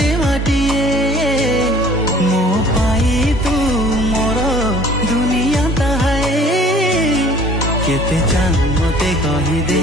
जे माटिए मो पाई तू मोर दुनिया ताहाए केते चाह मते कहि दे